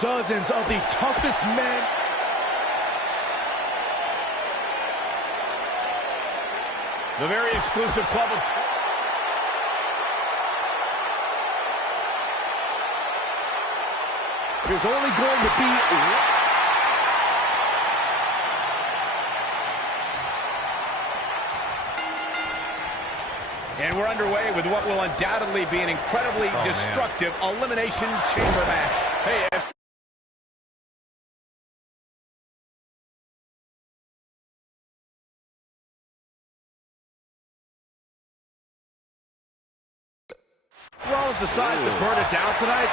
Dozens of the toughest men. The very exclusive club of... There's only going to be... And we're underway with what will undoubtedly be an incredibly destructive Elimination Chamber match. Hey, Rollins decides to burn it down tonight.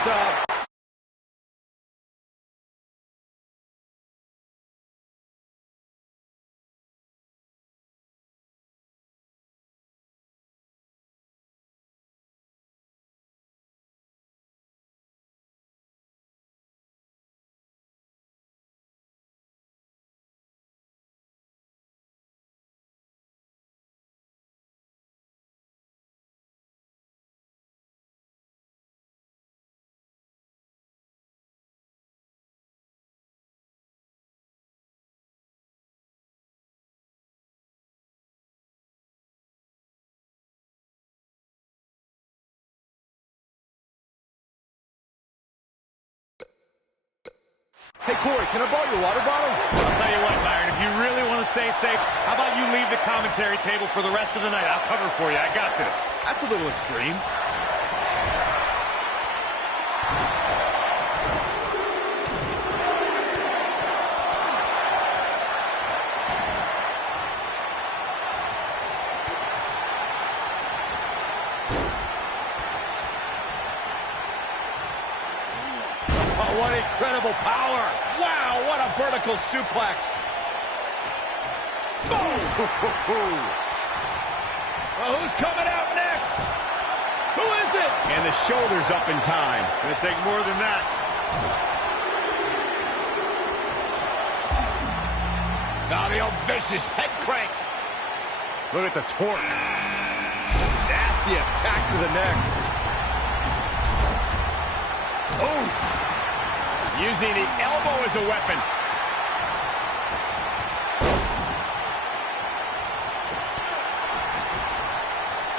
Hey, Corey, can I borrow your water bottle? I'll tell you what, Byron, if you really want to stay safe, how about you leave the commentary table for the rest of the night? I'll cover for you. I got this. That's a little extreme. Oh, what incredible power. Wow, what a vertical suplex. Boom! Well, who's coming out next? Who is it? And the shoulders up in time. Gonna take more than that. Now the old vicious head crank. Look at the torque. Nasty attack to the neck. Oof. Using the elbow as a weapon.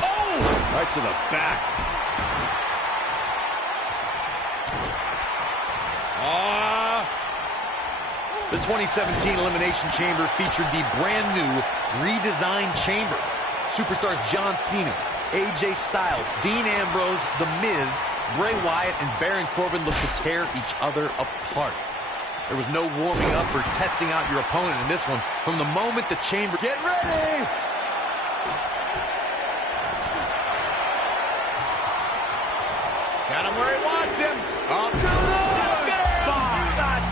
Oh! Right to the back. The 2017 Elimination Chamber featured the brand new redesigned chamber. Superstars John Cena, AJ Styles, Dean Ambrose, The Miz, Bray Wyatt, and Baron Corbin looked to tear each other apart. There was no warming up or testing out your opponent in this one. From the moment the chamber... Get ready! Got him where he wants him. Up to the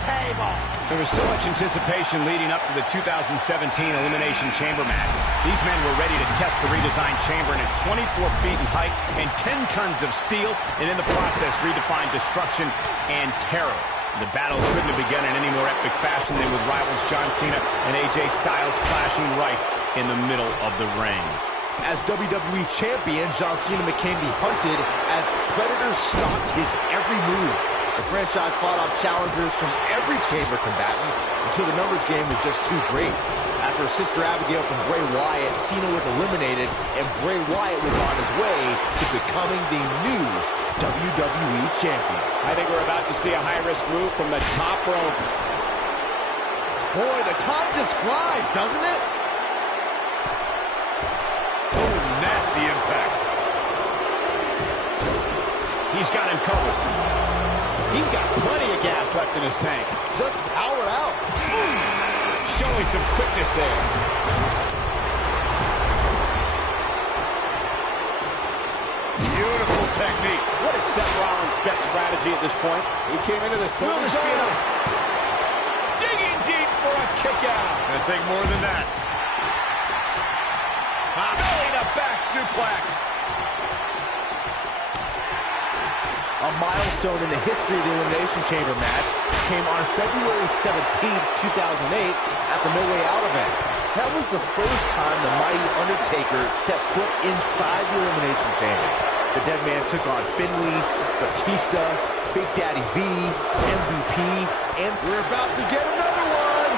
table. There was so much anticipation leading up to the 2017 Elimination Chamber match. These men were ready to test the redesigned chamber in its 24 feet in height and 10 tons of steel, and in the process redefine destruction and terror. The battle couldn't have begun in any more epic fashion than with rivals John Cena and AJ Styles clashing right in the middle of the ring. As WWE Champion, John Cena became the hunted as predators stalked his every move. The franchise fought off challengers from every chamber combatant until the numbers game was just too great. After Sister Abigail from Bray Wyatt, Cena was eliminated, and Bray Wyatt was on his way to becoming the new WWE Champion. I think we're about to see a high-risk move from the top rope. Boy, the time just flies, doesn't it? Oh, nasty impact. He's got him covered. He's got plenty of gas left in his tank. Just power out. Showing some quickness there. Beautiful technique. What is Seth Rollins' best strategy at this point? He came into this building speed up. Digging deep for a kick out. Gonna take more than that. Belly to back suplex. A milestone in the history of the Elimination Chamber match came on February 17th, 2008 at the No Way Out event. That was the first time the mighty Undertaker stepped foot inside the Elimination Chamber. The Dead Man took on Finley, Batista, Big Daddy V, MVP, and we're about to get another one.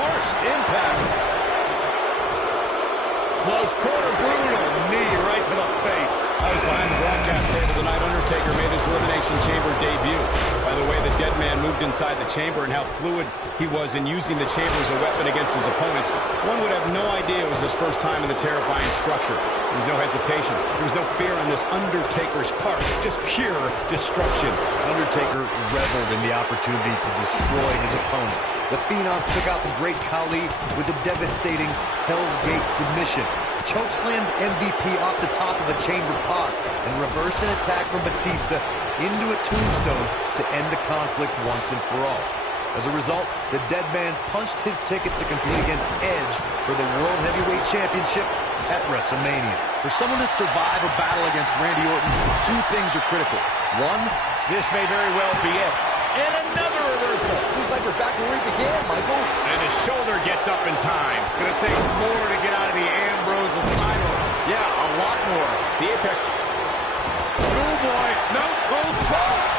Harsh impact. Close quarters, brutal knee right to the face. I was behind the broadcast table the night Undertaker made his Elimination Chamber debut. By the way, the Dead Man moved inside the chamber and how fluid he was in using the chamber as a weapon against his opponents. One would have no idea it was his first time in the terrifying structure. There was no hesitation. There was no fear on this Undertaker's part. Just pure destruction. Undertaker reveled in the opportunity to destroy his opponent. The Phenom took out the Great Khali with a devastating Hell's Gate submission. Chokeslammed MVP off the top of a chamber pod and reversed an attack from Batista into a tombstone to end the conflict once and for all. As a result, the Dead Man punched his ticket to compete against Edge for the World Heavyweight Championship at WrestleMania. For someone to survive a battle against Randy Orton, two things are critical. One, this may very well be it. And another reversal. Seems like we're back where we began, Michael. And his shoulder gets up in time. Gonna take more to get out of the Ambrose asylum. Yeah, a lot more. The Apex. Schoolboy. No, goes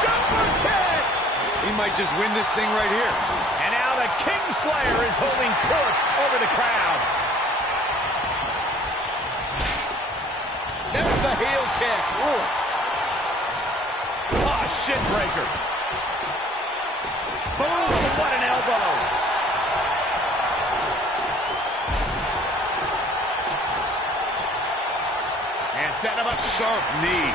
super kick. he might just win this thing right here. And now the Kingslayer is holding court over the crowd. There's the heel kick. Ooh. Oh, shin breaker. Boom, what an elbow. And setting him up, sharp knee.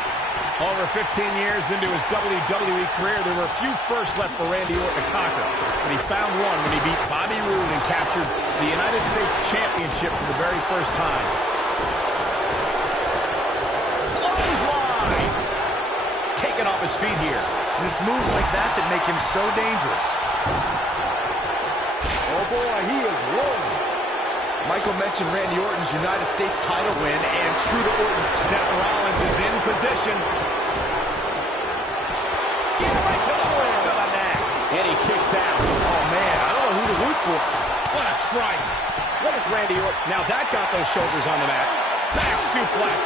Over 15 years into his WWE career, there were a few firsts left for Randy Orton to conquer. But he found one when he beat Bobby Roode and captured the United States Championship for the very first time. Clothesline! Taken off his feet here. And it's moves like that that make him so dangerous. Oh boy, he is rolling. Michael mentioned Randy Orton's United States title win, and true to Orton, Seth Rollins is in position. get right to the rim. To the neck. And he kicks out. Oh man, I don't know who to root for. What a strike. What is Randy Orton? Now that got those shoulders on the mat. Back suplex.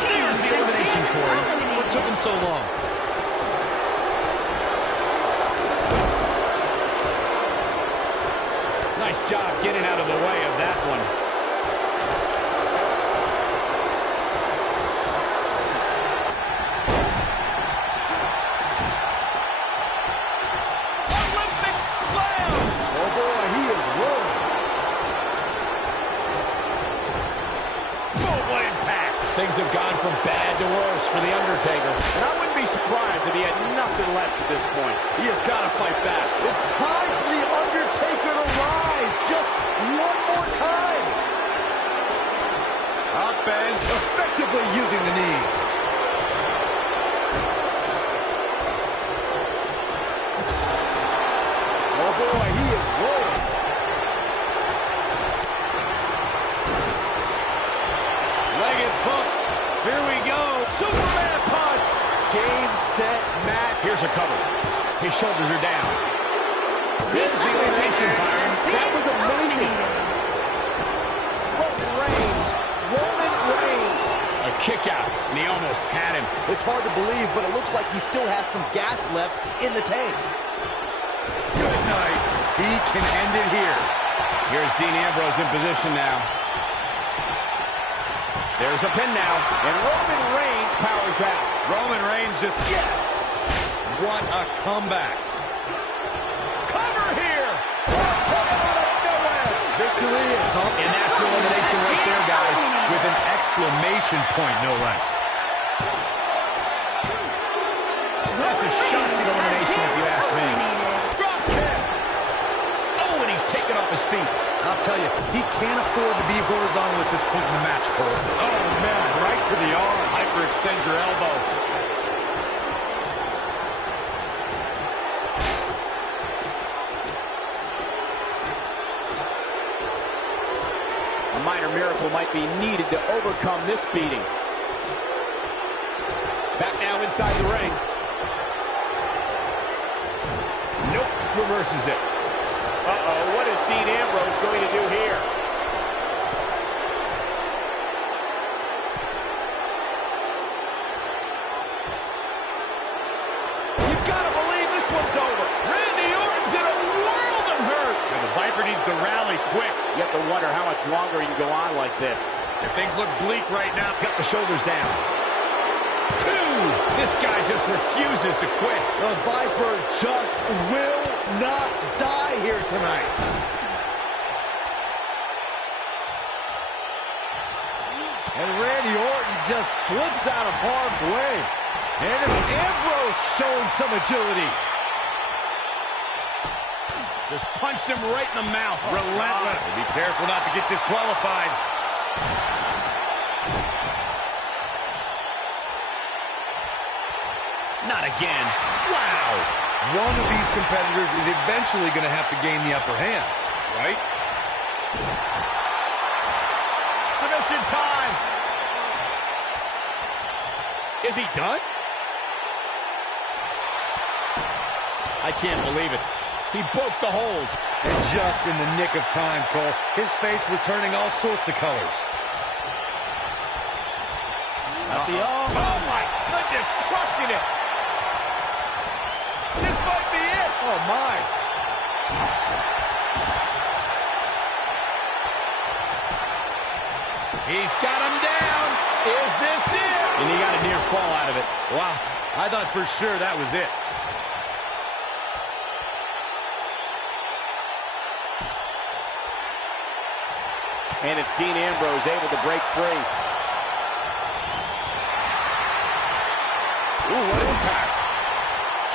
There's the elimination, Corey. What took him so long? Nice job getting out of the way of that one. Olympic slam! Oh boy, he is rolling. Boom, what impact! Things have gone from bad to worse for The Undertaker. And I wouldn't be surprised if he had nothing left at this point. He has got to fight back. It's time for The Undertaker to rise just one more time. Up and effectively using the knee. Oh boy, he is rolling. Leg is hooked. Here we go. Superman punch. Game, set, match. Here's a cover. His shoulders are down. Here's the elimination, Byron. That was amazing. Roman Reigns. Roman Reigns. A kick out, and he almost had him. It's hard to believe, but it looks like he still has some gas left in the tank. Good night. He can end it here. Here's Dean Ambrose in position now. There's a pin now. And Roman Reigns powers out. Roman Reigns just... Yes. What a comeback. Cover here! Victory is up. And that's elimination right there, guys. With an exclamation point, no less. That's a shocking elimination, if you ask me. Drop kick! Oh, and he's taken off his feet. I'll tell you, he can't afford to be horizontal at this point in the match, Cole. Oh, man, right to the arm. Hyperextend your elbow. A minor miracle might be needed to overcome this beating. Back now inside the ring. Nope, reverses it. Uh-oh, what is Dean Ambrose going to do here? Chamber needs to rally quick. You have to wonder how much longer he can go on like this. If things look bleak right now. Got the shoulders down. 2! This guy just refuses to quit. The Viper just will not die here tonight. And Randy Orton just slips out of harm's way. And it's Ambrose showing some agility. Just punched him right in the mouth. Relentless. Be careful not to get disqualified. Not again. Wow. One of these competitors is eventually going to have to gain the upper hand, right? Submission time. Is he done? I can't believe it. He broke the hold. And just in the nick of time, Cole. His face was turning all sorts of colors. Oh, my goodness, crushing it. This might be it. Oh, my. He's got him down. Is this it? And he got a near fall out of it. Wow. I thought for sure that was it. And it's Dean Ambrose able to break free. Ooh, what impact.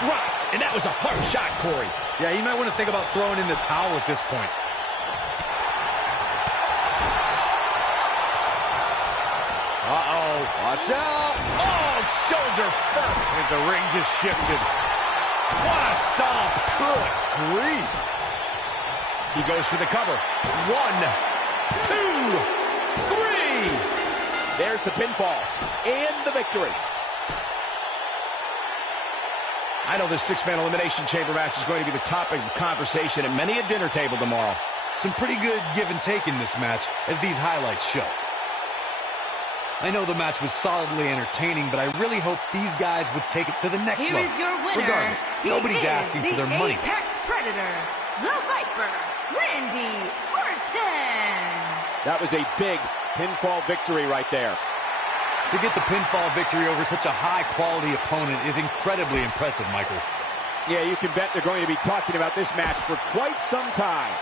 Dropped, and that was a hard shot, Corey. Yeah, you might want to think about throwing in the towel at this point. Uh-oh. Watch out. Oh, shoulder first. And the ring just shifted. What a stomp. Good grief. He goes for the cover. 1, 2, 3. There's the pinfall and the victory. I know this 6-man Elimination Chamber match is going to be the topic of conversation at many a dinner table tomorrow. Some pretty good give and take in this match, as these highlights show. I know the match was solidly entertaining, but I really hope these guys would take it to the next level. Here is your winner. Regardless, nobody's asking for their money. The Apex Predator, the Viper, Randy Orton. That was a big pinfall victory right there. To get the pinfall victory over such a high-quality opponent is incredibly impressive, Michael. Yeah, you can bet they're going to be talking about this match for quite some time.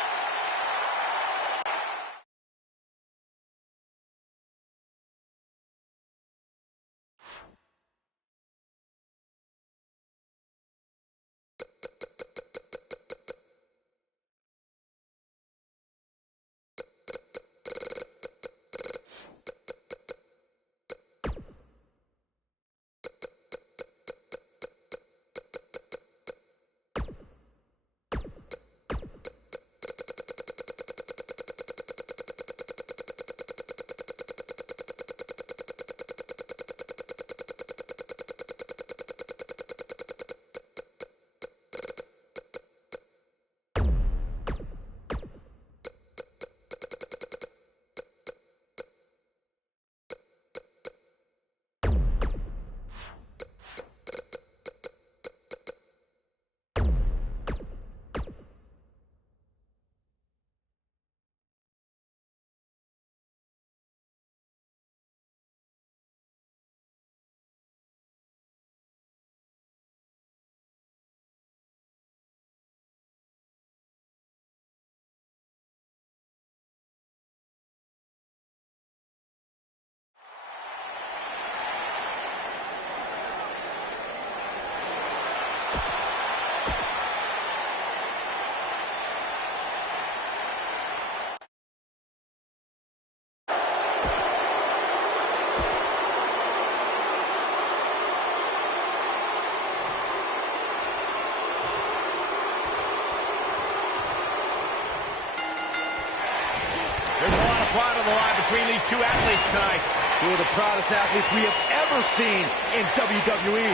Pride on the line between these two athletes tonight. Two of the proudest athletes we have ever seen in WWE.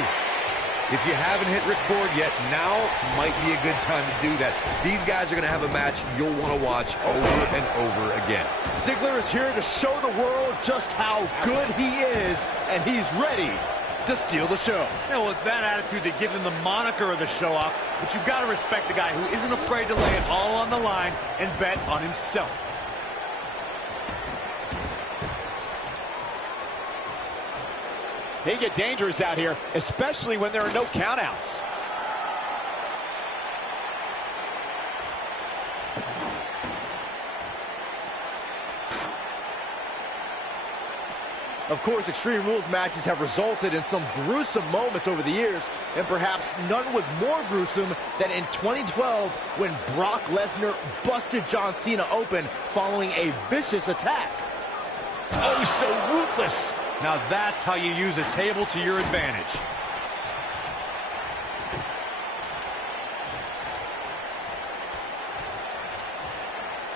If you haven't hit record yet, now might be a good time to do that. These guys are going to have a match you'll want to watch over and over again. Ziggler is here to show the world just how good he is, and he's ready to steal the show. Well, it's that attitude that gives him the moniker of the show-off, but you've got to respect the guy who isn't afraid to lay it all on the line and bet on himself. They get dangerous out here, especially when there are no countouts. Of course, Extreme Rules matches have resulted in some gruesome moments over the years, and perhaps none was more gruesome than in 2012 when Brock Lesnar busted John Cena open following a vicious attack. Oh, so ruthless. Now that's how you use a table to your advantage.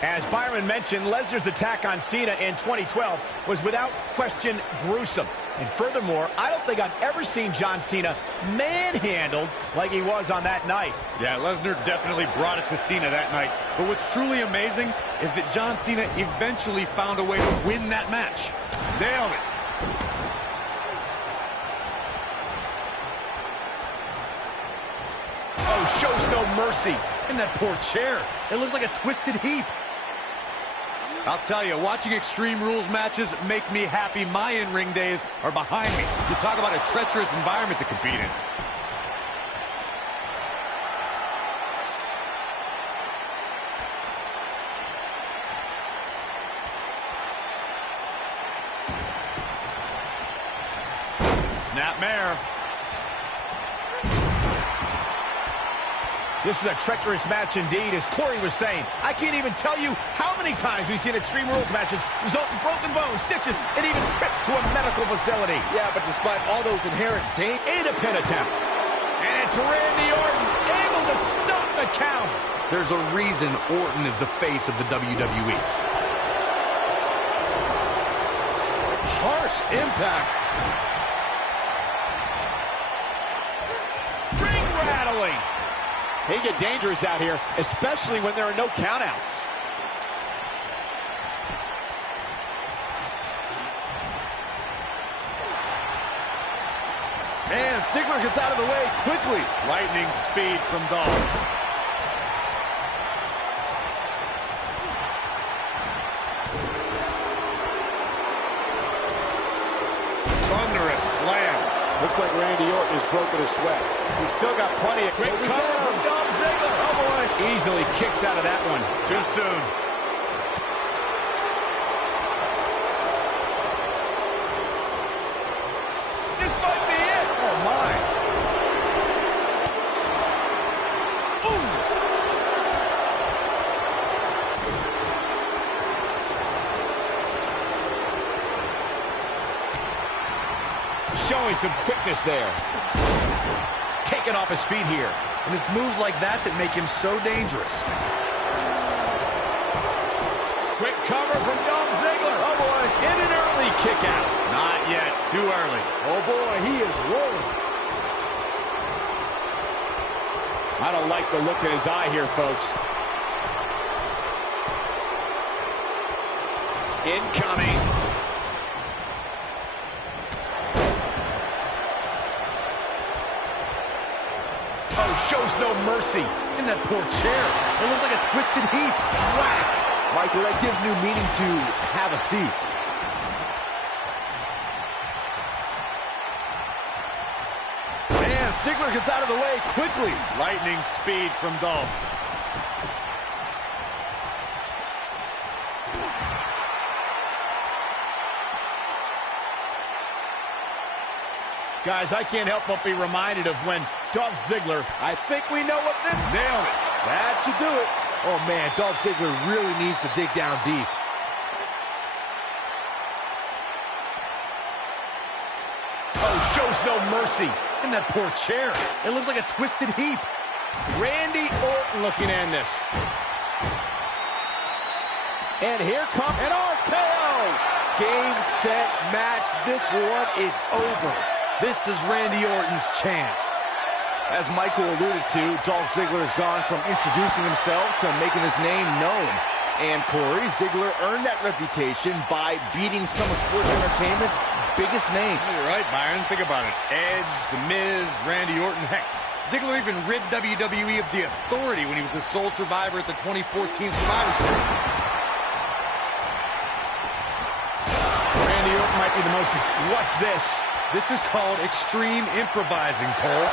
As Byron mentioned, Lesnar's attack on Cena in 2012 was without question gruesome. And furthermore, I don't think I've ever seen John Cena manhandled like he was on that night. Yeah, Lesnar definitely brought it to Cena that night. But what's truly amazing is that John Cena eventually found a way to win that match. Nailed it. Oh, shows no mercy. And that poor chair. It looks like a twisted heap. I'll tell you, watching Extreme Rules matches make me happy my in-ring days are behind me. You talk about a treacherous environment to compete in. Snapmare. This is a treacherous match indeed, as Corey was saying. I can't even tell you how many times we've seen Extreme Rules matches result in broken bones, stitches, and even trips to a medical facility. Yeah, but despite all those inherent dangers, In a pin attempt. And it's Randy Orton able to stop the count. There's a reason Orton is the face of the WWE. harsh impact. Ring rattling. They get dangerous out here, especially when there are no countouts. And Ziggler gets out of the way quickly. Lightning speed from Dolph. Thunderous slam. Looks like Randy Orton has broken a sweat. He's still got plenty of Quick cover from Dolph Ziggler. Oh, boy. Easily kicks out of that one. Too soon. This might be it. Oh, my. Showing some quickness there. Taken off his feet here. And it's moves like that that make him so dangerous. Quick cover from Dolph Ziggler. Oh, boy. In an early kick out. Not yet. Too early. Oh, boy, he is rolling. I don't like the look in his eye here, folks. Incoming. Oh, shows no mercy. In that poor chair. It looks like a twisted heap. Whack. Michael, that gives new meaning to have a seat. And Ziggler gets out of the way quickly. Lightning speed from Dolph. Guys, I can't help but be reminded of when Dolph Ziggler, I think we know what this... Nailed it. That should do it. Oh, man, Dolph Ziggler really needs to dig down deep. oh, shows no mercy. In that poor chair. It looks like a twisted heap. Randy Orton looking to end this. And here comes an RKO. Game, set, match. This one is over. This is Randy Orton's chance. As Michael alluded to, Dolph Ziggler has gone from introducing himself to making his name known. And Corey, Ziggler earned that reputation by beating some of sports entertainment's biggest names. You're right, Byron. Think about it. Edge, The Miz, Randy Orton. Heck, Ziggler even rid WWE of the authority when he was the sole survivor at the 2014 Survivor Series. Randy Orton might be the most... What's this? This is called extreme improvising, Cole.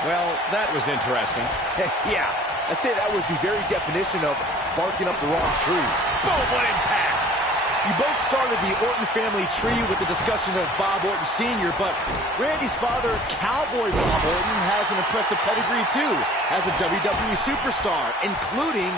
Well, that was interesting. Yeah, I'd say that was the very definition of barking up the wrong tree. Boom, what impact! You both started the Orton family tree with the discussion of Bob Orton Sr., but Randy's father, Cowboy Bob Orton, has an impressive pedigree too as a WWE superstar, including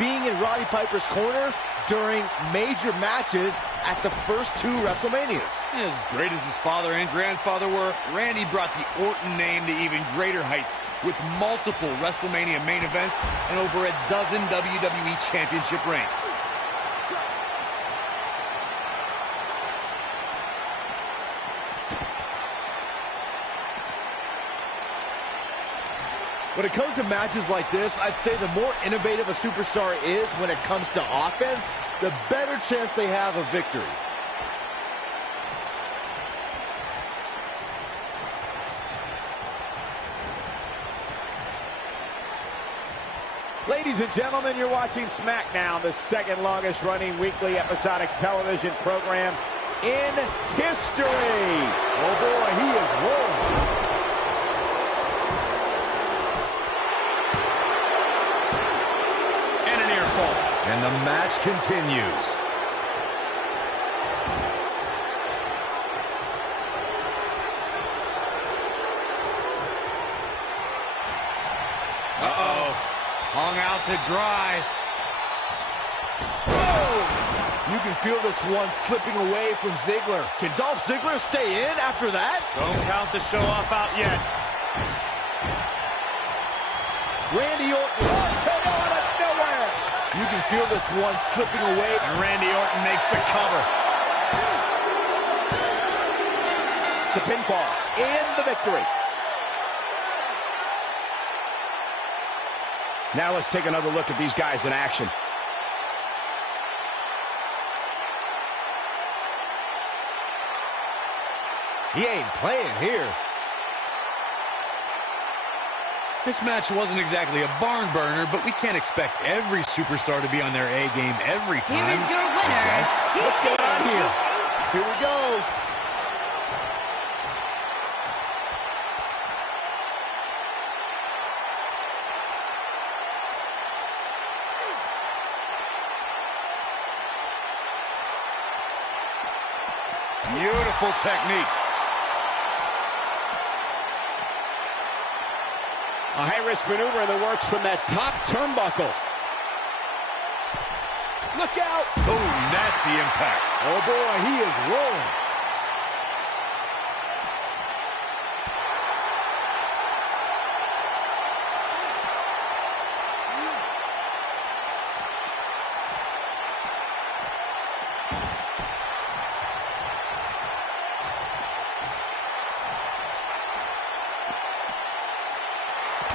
being in Roddy Piper's corner during major matches at the first 2 WrestleManias. As great as his father and grandfather were, Randy brought the Orton name to even greater heights with multiple WrestleMania main events and over a dozen WWE Championship reigns. When it comes to matches like this, I'd say the more innovative a superstar is when it comes to offense, the better chance they have of victory. Ladies and gentlemen, you're watching SmackDown, the second longest running weekly episodic television program in history. Oh boy, he is rolling. And the match continues. Uh-oh. Hung out to dry. Whoa! You can feel this one slipping away from Ziggler. Can Dolph Ziggler stay in after that? Don't count the show off out yet. Randy Orton. RKO out of nowhere. You can feel this one slipping away. And Randy Orton makes the cover. The pinfall and the victory. Now let's take another look at these guys in action. He ain't playing here. This match wasn't exactly a barn burner, but we can't expect every superstar to be on their A game every time. Here is your winner. What's going on here? Here we go. Beautiful technique. A high-risk maneuver in the works from that top turnbuckle. Look out. Oh, nasty impact. Oh boy, he is rolling.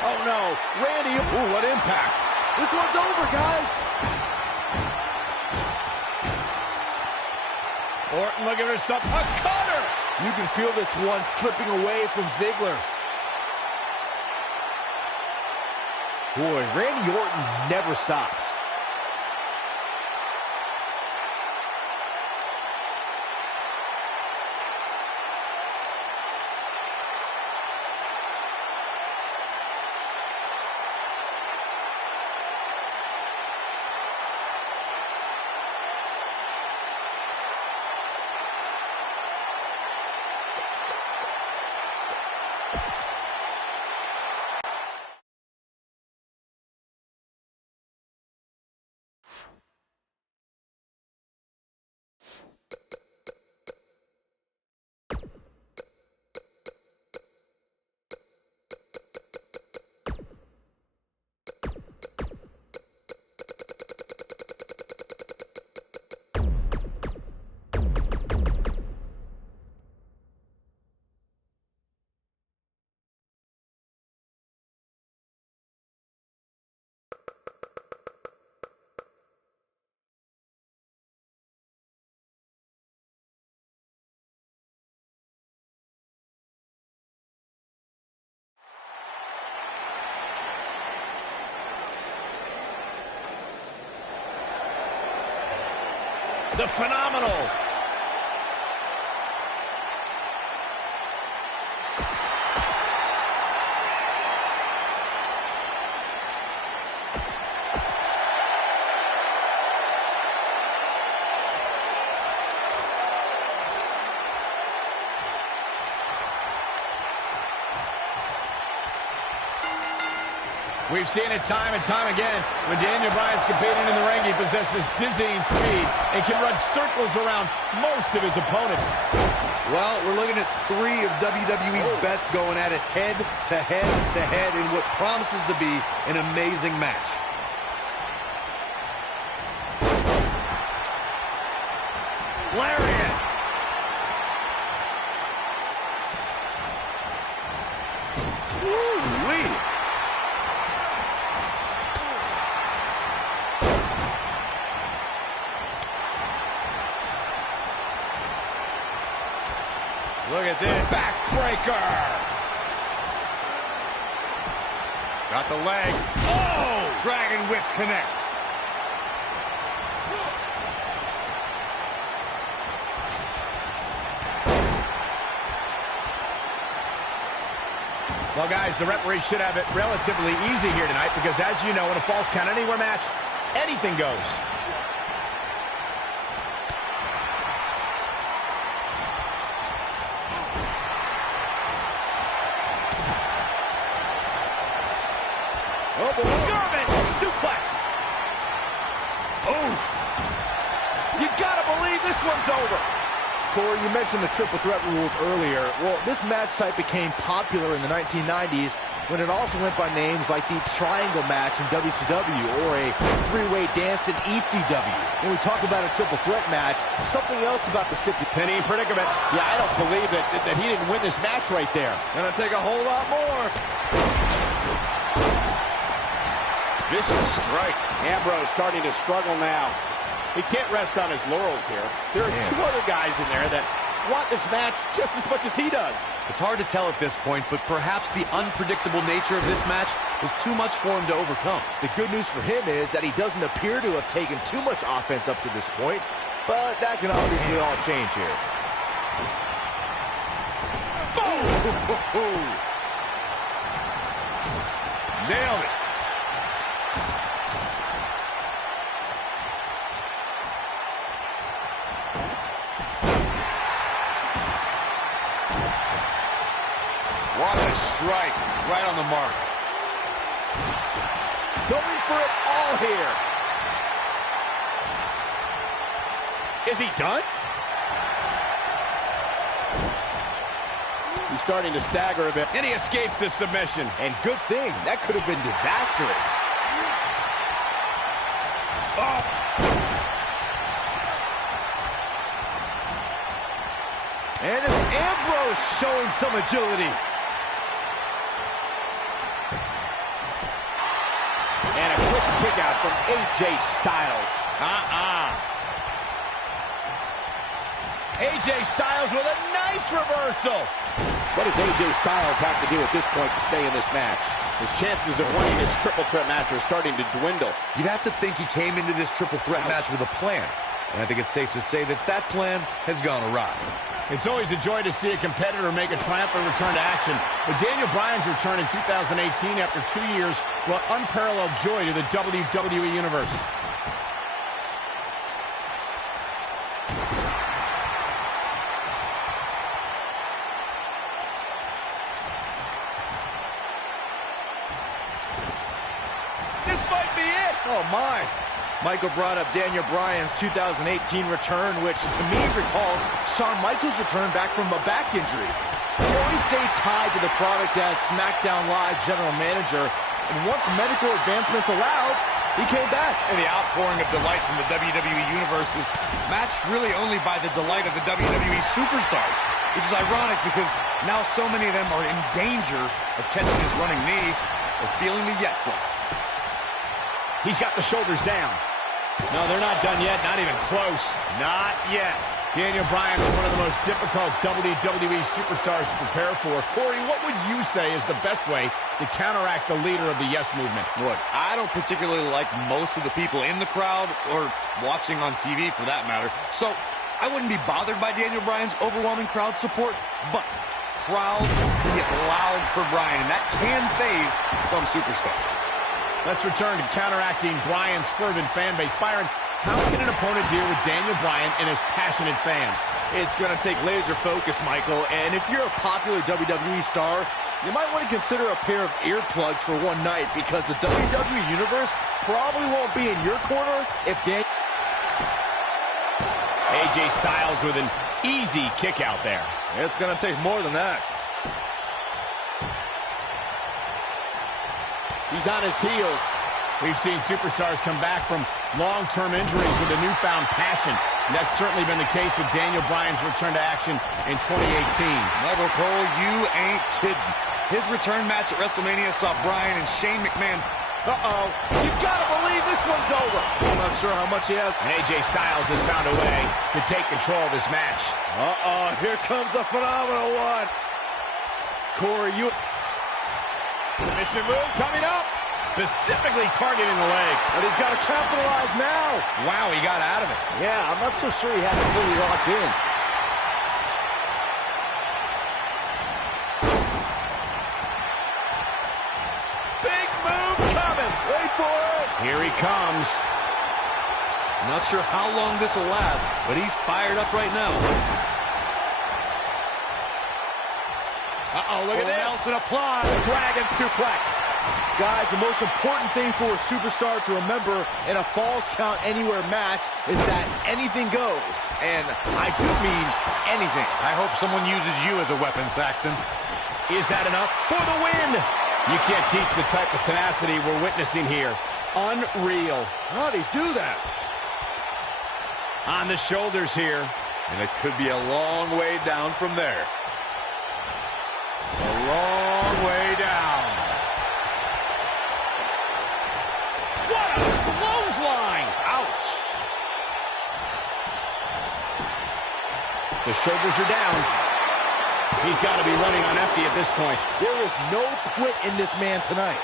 Oh no, Randy, ooh, what impact. This one's over, guys. Orton looking for something. A cutter! You can feel this one slipping away from Ziggler. Boy, Randy Orton never stops. The Phenomenal. We've seen it time and time again. When Daniel Bryan's competing in the ring, he possesses dizzying speed and can run circles around most of his opponents. Well, we're looking at 3 of WWE's best going at it head-to-head in what promises to be an amazing match. Lariat. Woo-wee. Look at this. Backbreaker. Got the leg. Oh! Dragon Whip connects. Well, guys, the referee should have it relatively easy here tonight because, as you know, in a Falls Count Anywhere match, anything goes. Oh, boy. German suplex. Oh. You gotta believe this one's over. Corey, you mentioned the triple threat rules earlier. Well, this match type became popular in the 1990s when it also went by names like the triangle match in WCW or a three-way dance in ECW. When we talk about a triple threat match, something else about the stipulation. Penny predicament. Yeah, I don't believe that he didn't win this match right there. Gonna take a whole lot more. Vicious strike. Ambrose starting to struggle now. He can't rest on his laurels here. There are 2 other guys in there that want this match just as much as he does. It's hard to tell at this point, but perhaps the unpredictable nature of this match is too much for him to overcome. The good news for him is that he doesn't appear to have taken too much offense up to this point, but that can obviously all change here. Boom! Nailed it. What a strike. Right on the mark. Going for it all here. Is he done? He's starting to stagger a bit. And he escapes the submission. And good thing. That could have been disastrous. Oh. And it's Ambrose showing some agility. And a quick kick out from AJ Styles. AJ Styles with a nice reversal. What does AJ Styles have to do at this point to stay in this match? His chances of winning this triple threat match are starting to dwindle. You'd have to think he came into this triple threat match with a plan. And I think it's safe to say that that plan has gone awry. It's always a joy to see a competitor make a triumphant return to action. But Daniel Bryan's return in 2018 after 2 years brought unparalleled joy to the WWE Universe. This might be it. Oh, my. Michael brought up Daniel Bryan's 2018 return, which to me recalled Shawn Michaels' return back from a back injury. He always stayed tied to the product as SmackDown Live general manager, and once medical advancements allowed, he came back. And the outpouring of delight from the WWE Universe was matched really only by the delight of the WWE Superstars, which is ironic because now so many of them are in danger of catching his running knee or feeling the yes line. He's got the shoulders down. No, they're not done yet. Not even close. Not yet. Daniel Bryan is one of the most difficult WWE superstars to prepare for. Corey, what would you say is the best way to counteract the leader of the Yes Movement? Look, I don't particularly like most of the people in the crowd or watching on TV for that matter, so I wouldn't be bothered by Daniel Bryan's overwhelming crowd support, but crowds can get loud for Bryan, and that can phase some superstars. Let's return to counteracting Bryan's fervent fan base. Byron, how can an opponent deal with Daniel Bryan and his passionate fans? It's going to take laser focus, Michael, and if you're a popular WWE star, you might want to consider a pair of earplugs for one night, because the WWE Universe probably won't be in your corner if Daniel... AJ Styles with an easy kick out there. It's going to take more than that. He's on his heels. We've seen superstars come back from long-term injuries with a newfound passion. And that's certainly been the case with Daniel Bryan's return to action in 2018. Michael Cole, you ain't kidding. His return match at WrestleMania saw Bryan and Shane McMahon. Uh-oh. You gotta believe this one's over. I'm not sure how much he has. And AJ Styles has found a way to take control of this match. Uh-oh. Here comes the phenomenal one. Corey, you... Submission move coming up. Specifically targeting the leg. But he's got to capitalize now. Wow, he got out of it. Yeah, I'm not so sure he had it fully locked in. Big move coming. Wait for it. Here he comes. Not sure how long this will last, but he's fired up right now. Uh-oh, look at this. Nelson applied. Dragon suplex. Guys, the most important thing for a superstar to remember in a Falls Count Anywhere match is that anything goes. And I do mean anything. I hope someone uses you as a weapon, Saxton. Is that enough for the win? You can't teach the type of tenacity we're witnessing here. Unreal. How'd he do that? On the shoulders here. And it could be a long way down from there. A long way down. What a clothesline! Ouch! The shoulders are down. He's got to be running on empty at this point. There is no quit in this man tonight.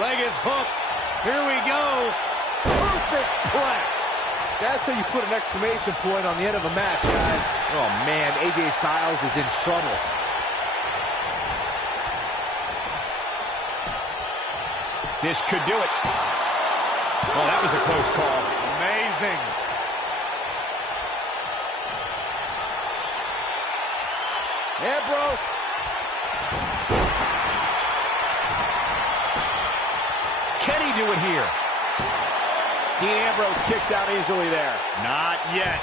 Leg is hooked. Here we go. Perfect plex. That's how you put an exclamation point on the end of a match, guys. Oh, man, AJ Styles is in trouble. This could do it. Oh, that was a close call. Amazing. Ambrose. Can he do it here? Dean Ambrose kicks out easily there. Not yet.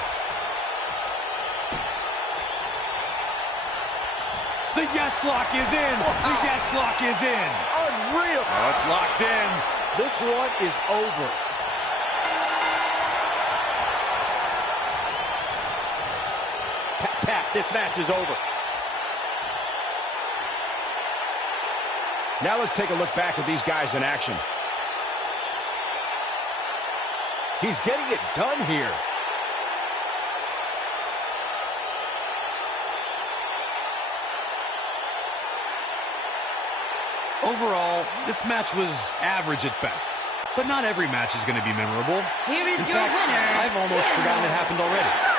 The yes lock is in. Wow. The yes lock is in. Unreal. Oh, it's locked in. This one is over. Tap, tap. This match is over. Now let's take a look back at these guys in action. He's getting it done here. Overall, this match was average at best. But not every match is going to be memorable. Here is In your fact, winner. I've almost forgotten it happened already.